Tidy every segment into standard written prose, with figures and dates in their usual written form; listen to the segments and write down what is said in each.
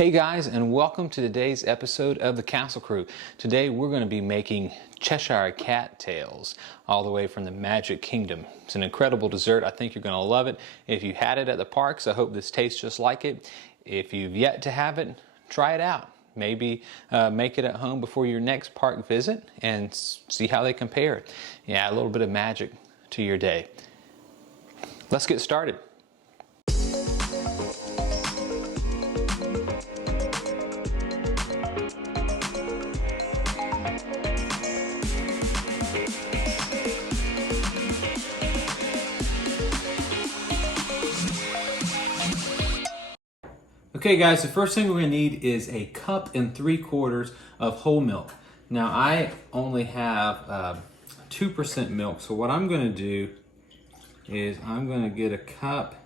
Hey guys, and welcome to today's episode of the Castle Crew. Today we're going to be making Cheshire cattails all the way from the Magic Kingdom. It's an incredible dessert. I think you're going to love it. If you had it at the parks, I hope this tastes just like it. If you've yet to have it, try it out. Maybe make it at home before your next park visit and see how they compare. Yeah, a little bit of magic to your day. Let's get started. Okay guys, the first thing we're going to need is a 1 3/4 cups of whole milk. Now I only have 2% milk, so what I'm going to do is I'm going to get a cup.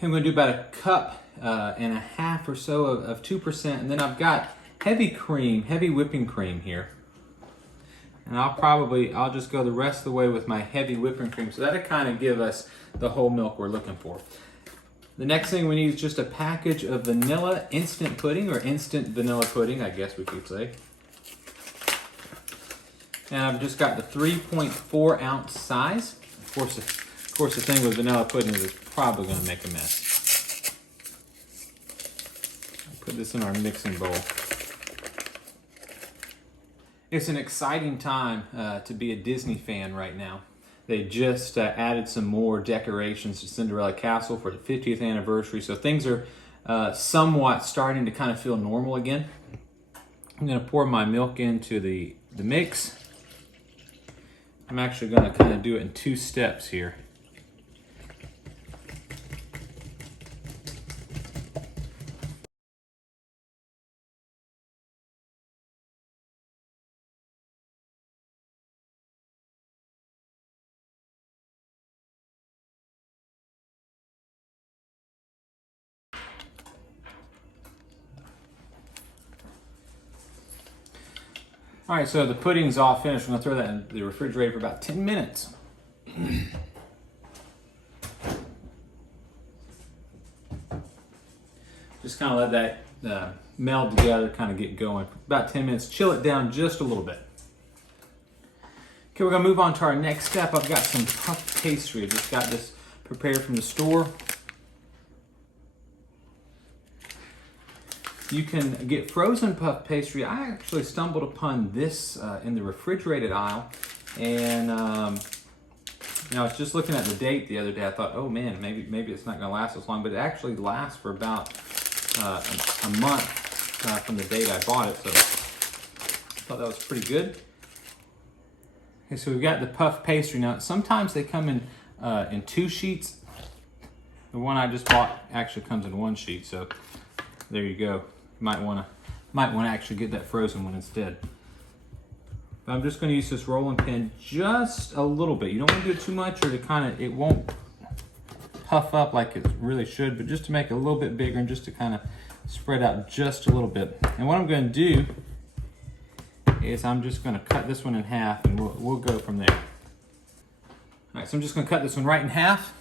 I'm going to do about 1.5 cups or so of 2%, and then I've got heavy whipping cream here. And I'll just go the rest of the way with my heavy whipping cream, so that'll kind of give us the whole milk we're looking for. The next thing we need is just a package of vanilla instant pudding, or instant vanilla pudding, I guess we could say. And I've just got the 3.4 ounce size. Of course, the thing with vanilla pudding is it's probably going to make a mess. I'll put this in our mixing bowl. It's an exciting time to be a Disney fan right now. They just added some more decorations to Cinderella Castle for the 50th anniversary, so things are somewhat starting to kind of feel normal again. I'm going to pour my milk into the mix. I'm actually going to kind of do it in 2 steps here. All right, so the pudding's all finished. I'm gonna throw that in the refrigerator for about 10 minutes. Just kind of let that meld together, kind of get going. About 10 minutes, chill it down just a little bit. Okay, we're gonna move on to our next step. I've got some puff pastry. I just got this prepared from the store. You can get frozen puff pastry. I actually stumbled upon this in the refrigerated aisle, and I was just looking at the date the other day. I thought, oh man, maybe it's not going to last as long, but it actually lasts for about a month from the date I bought it, so I thought that was pretty good. Okay, so we've got the puff pastry. Now, sometimes they come in 2 sheets. The one I just bought actually comes in 1 sheet, so there you go. You might want to actually get that frozen one instead. But I'm just going to use this rolling pin just a little bit. You don't want to do it too much, or it won't puff up like it really should, but just to make it a little bit bigger and just to kind of spread out just a little bit. And what I'm going to do is I'm just going to cut this one in half, and we'll go from there. All right, so I'm just going to cut this one right in half.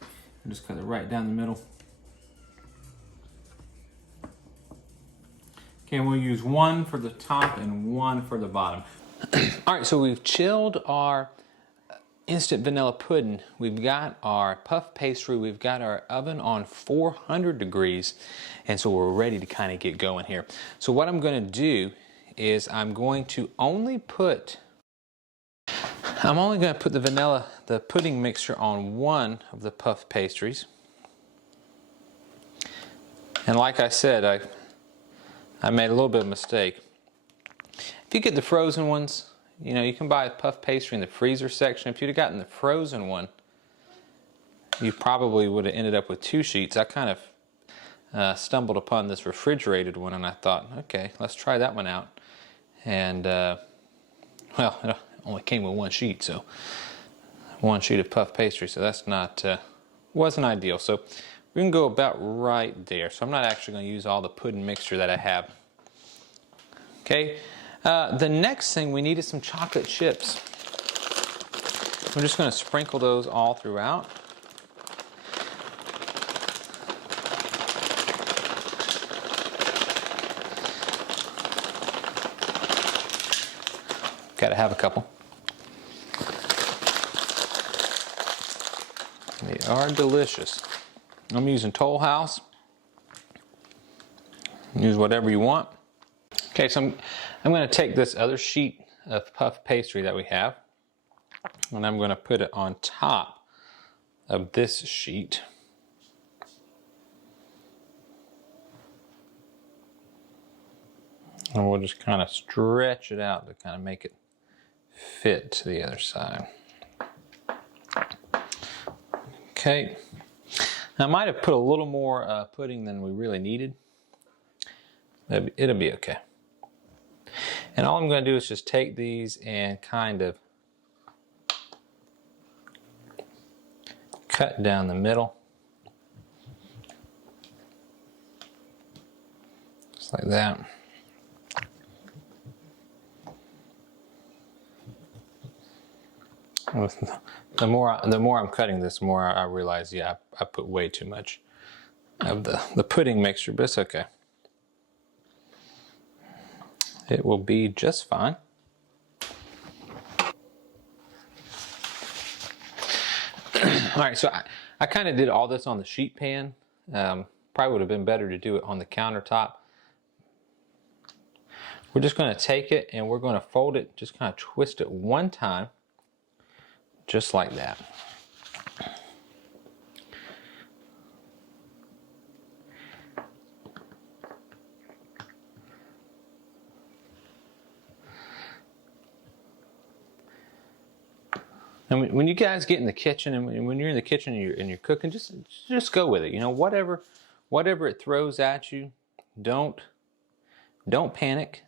I'll just cut it right down the middle. Okay, and we'll use 1 for the top and 1 for the bottom. All right, so we've chilled our instant vanilla pudding. We've got our puff pastry. We've got our oven on 400 degrees. And so we're ready to kind of get going here. So what I'm going to do is I'm only going to put the pudding mixture on 1 of the puff pastries. And like I said, I made a little bit of a mistake. If you get the frozen ones, you can buy a puff pastry in the freezer section. If you'd have gotten the frozen one, you probably would have ended up with 2 sheets. I kind of stumbled upon this refrigerated one, and I thought, okay, let's try that one out. And well, it only came with 1 sheet, so 1 sheet of puff pastry. So that's wasn't ideal. So we're going to go about right there. So I'm not actually going to use all the pudding mixture that I have. Okay, the next thing we need is some chocolate chips. I'm just going to sprinkle those all throughout. Gotta have a couple. They are delicious. I'm using Toll House. Use whatever you want. Okay, so I'm going to take this other sheet of puff pastry that we have, and I'm going to put it on top of this sheet. And we'll just kind of stretch it out to kind of make it fit to the other side. Okay. I might have put a little more pudding than we really needed. It'll be okay. And all I'm going to do is just take these and kind of cut down the middle. Just like that. The more I'm cutting this, the more I realize, yeah, I put way too much of the pudding mixture, but it's okay. It will be just fine. All right, so I kind of did all this on the sheet pan. Probably would have been better to do it on the countertop. We're just going to take it and we're going to fold it, just kind of twist it one time, just like that. And when you guys get in the kitchen, and when you're in the kitchen and you're cooking, just go with it. You know, whatever it throws at you, don't panic.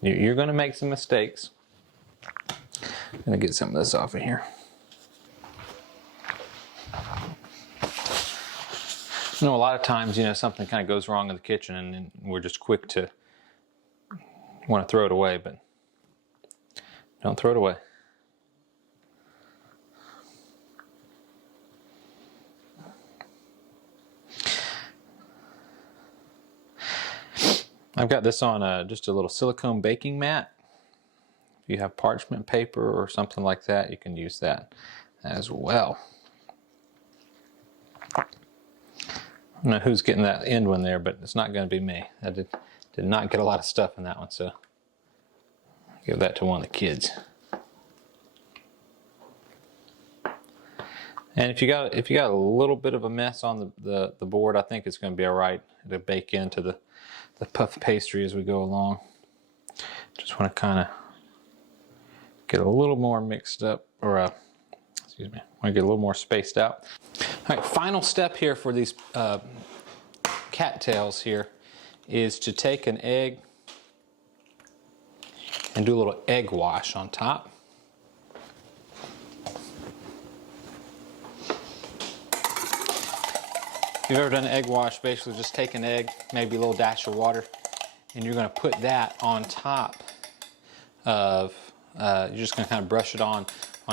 You're going to make some mistakes. I'm going to get some of this off of here. You know, a lot of times, you know, something kind of goes wrong in the kitchen, and we're just quick to want to throw it away, but don't throw it away. I've got this on just a little silicone baking mat. If you have parchment paper or something like that, you can use that as well. I don't know who's getting that end one there, but it's not going to be me. I did not get a lot of stuff in that one, so give that to one of the kids. And if you got a little bit of a mess on the board, I think it's going to be all right to bake into the puff pastry as we go along. Just want to kind of get a little more mixed up, or excuse me, want to get a little more spaced out. All right, final step here for these cattails here is to take an egg and do a little egg wash on top. If you've ever done an egg wash, basically just take an egg, maybe a little dash of water, and you're going to put that on top of, you're just going to kind of brush it on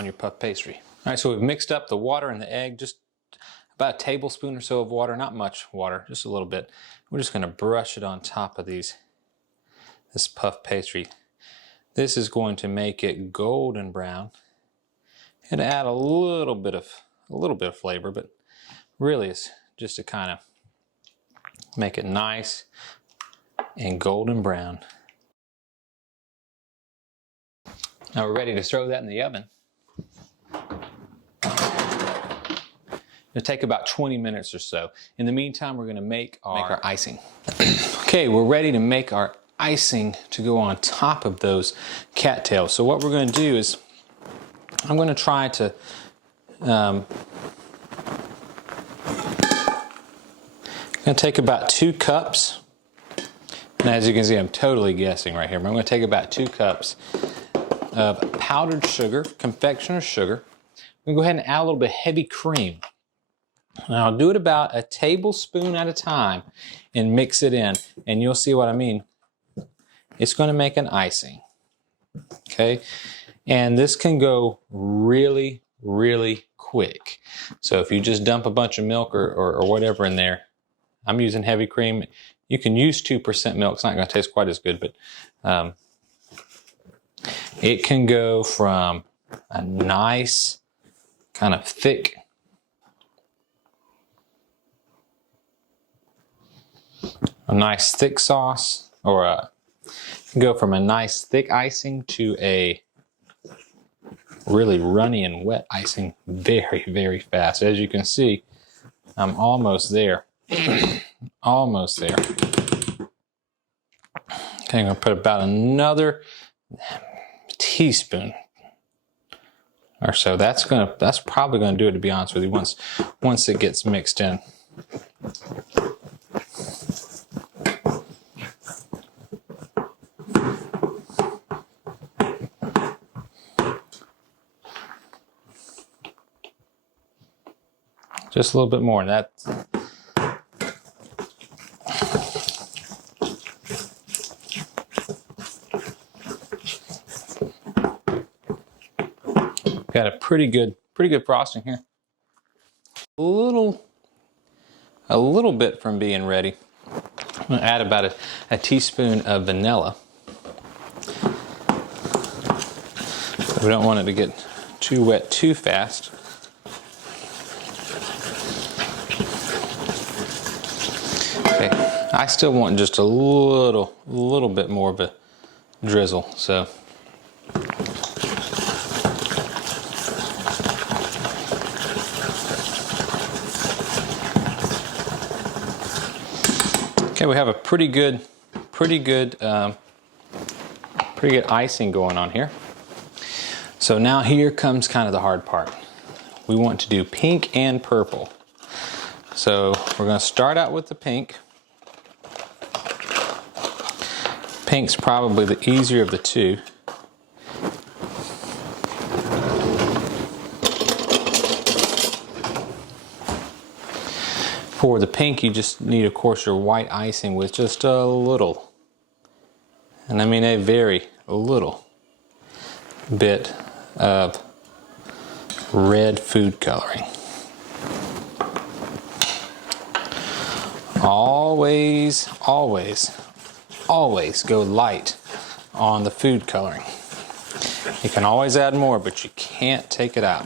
your puff pastry. All right, so we've mixed up the water and the egg, just about a tablespoon or so of water, not much water, just a little bit. We're just going to brush it on top of this puff pastry. This is going to make it golden brown and add a little bit of flavor, but really it's just to kind of make it nice and golden brown. Now we're ready to throw that in the oven. It'll take about 20 minutes or so. In the meantime, we're going to make our icing. Okay, we're ready to make our icing to go on top of those cattails. So what we're going to do is, I'm going to try to I'm going to take about 2 cups. And as you can see, I'm totally guessing right here, but I'm going to take about 2 cups of powdered sugar, confectioner's sugar. I'm going to go ahead and add a little bit of heavy cream. And I'll do it about a tablespoon at a time and mix it in, and you'll see what I mean. It's going to make an icing, okay? And this can go really, really quick. So if you just dump a bunch of milk or whatever in there, I'm using heavy cream. You can use 2% milk. It's not going to taste quite as good, but it can go from a nice kind of thick sauce, or go from a nice thick icing to a really runny and wet icing very, very fast. As you can see, I'm almost there. Almost there. Okay, I'm going to put about another teaspoon or so. That's probably going to do it, to be honest with you, once it gets mixed in. Just a little bit more. That got a pretty good frosting here. A little bit from being ready. I'm going to add about a teaspoon of vanilla. We don't want it to get too wet too fast. Okay, I still want just a little bit more of a drizzle, so. Okay, we have a pretty good icing going on here. So now here comes kind of the hard part. We want to do pink and purple. So we're going to start out with the pink. Pink's probably the easier of the two. For the pink, you just need, of course, your white icing with just a little, and I mean a very little bit of red food coloring. Always, always, always go light on the food coloring. You can always add more, but you can't take it out.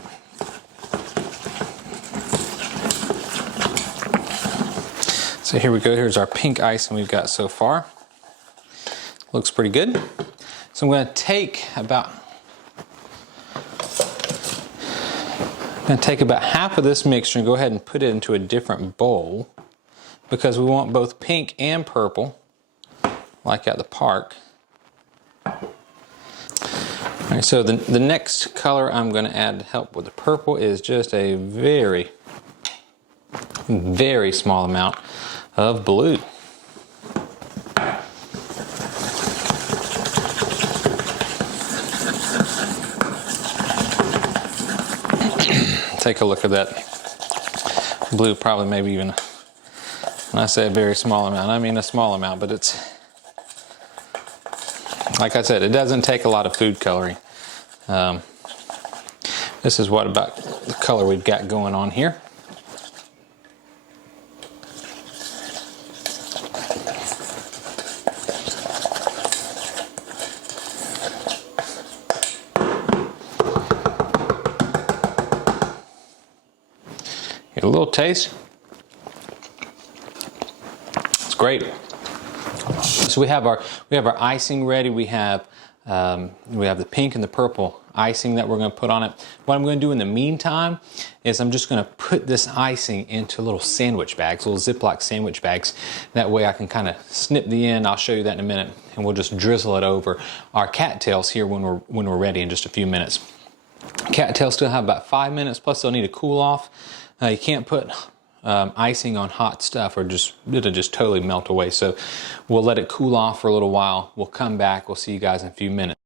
So here we go, here's our pink icing we've got so far. Looks pretty good. So I'm going to take about half of this mixture and go ahead and put it into a different bowl, because we want both pink and purple, like at the park. All right, so the next color I'm going to add to help with the purple is just a very, very small amount of blue. Take a look at that blue, probably maybe even, when I say a very small amount, I mean a small amount, but it's, like I said, it doesn't take a lot of food coloring. This is what about the color we've got going on here. Get a little taste. It's great. So we have our icing ready. We have the pink and the purple icing that we're going to put on it. What I'm going to do in the meantime is I'm just going to put this icing into little sandwich bags, little Ziploc sandwich bags. That way I can kind of snip the end. I'll show you that in a minute, and we'll just drizzle it over our cattails here when we're ready in just a few minutes. Cattails still have about 5 minutes, plus they'll need to cool off. You can't put icing on hot stuff, or it'll just totally melt away. So we'll let it cool off for a little while. We'll come back. We'll see you guys in a few minutes.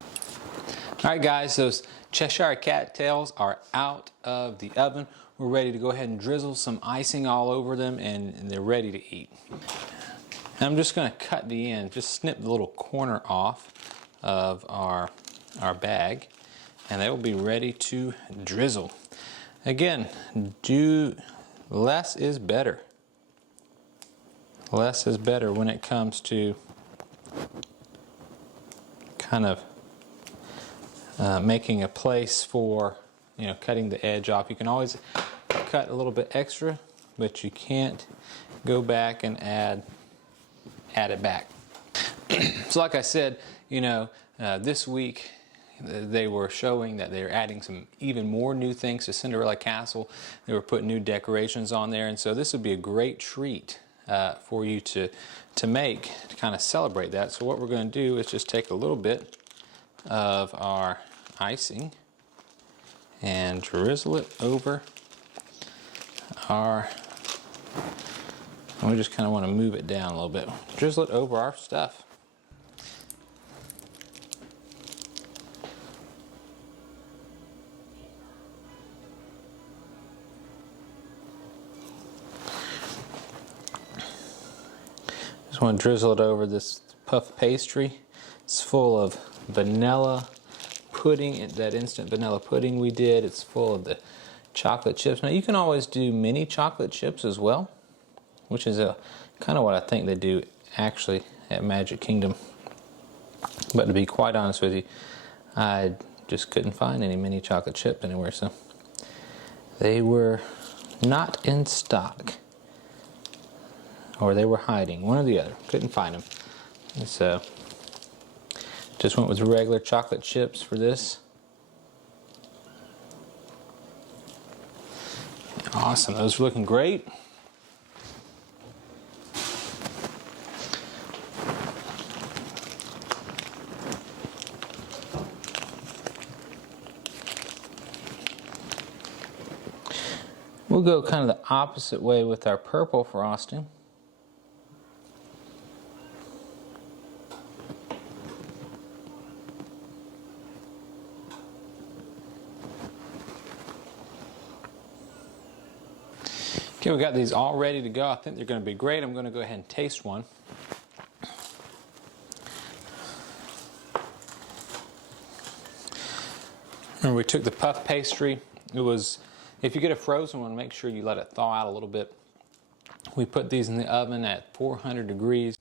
All right, guys, those Cheshire cattails are out of the oven. We're ready to go ahead and drizzle some icing all over them, and they're ready to eat. And I'm just going to cut the end, just snip the little corner off of our bag, and they will be ready to drizzle. Again, less is better. less is better when it comes to kind of making a place for, you know, cutting the edge off. You can always cut a little bit extra, but you can't go back and add it back. So like I said, you know, this week they were showing that they're adding some even more new things to Cinderella Castle. They were putting new decorations on there, and so this would be a great treat for you to make to kind of celebrate that. So what we're going to do is just take a little bit of our icing and drizzle it over our, and we just kind of want to move it down a little bit. Drizzle it over our stuff. Just want to drizzle it over this puff pastry. It's full of vanilla pudding, that instant vanilla pudding we did. It's full of the chocolate chips. Now you can always do mini chocolate chips as well, which is kind of what I think they do actually at Magic Kingdom. But to be quite honest with you, I just couldn't find any mini chocolate chips anywhere, so they were not in stock. Or they were hiding, one or the other. Couldn't find them. And so, just went with regular chocolate chips for this. Awesome, those are looking great. We'll go kind of the opposite way with our purple frosting. Okay, we got these all ready to go. I think they're going to be great. I'm going to go ahead and taste one. And we took the puff pastry. It was, if you get a frozen one, make sure you let it thaw out a little bit. We put these in the oven at 400 degrees.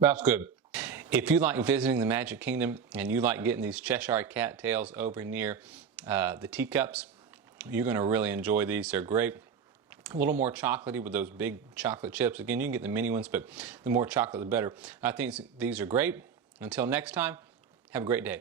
That's good. If you like visiting the Magic Kingdom and you like getting these Cheshire cattails over near the teacups, you're going to really enjoy these. They're great. A little more chocolatey with those big chocolate chips. Again, you can get the mini ones, but the more chocolate, the better. I think these are great. Until next time, have a great day.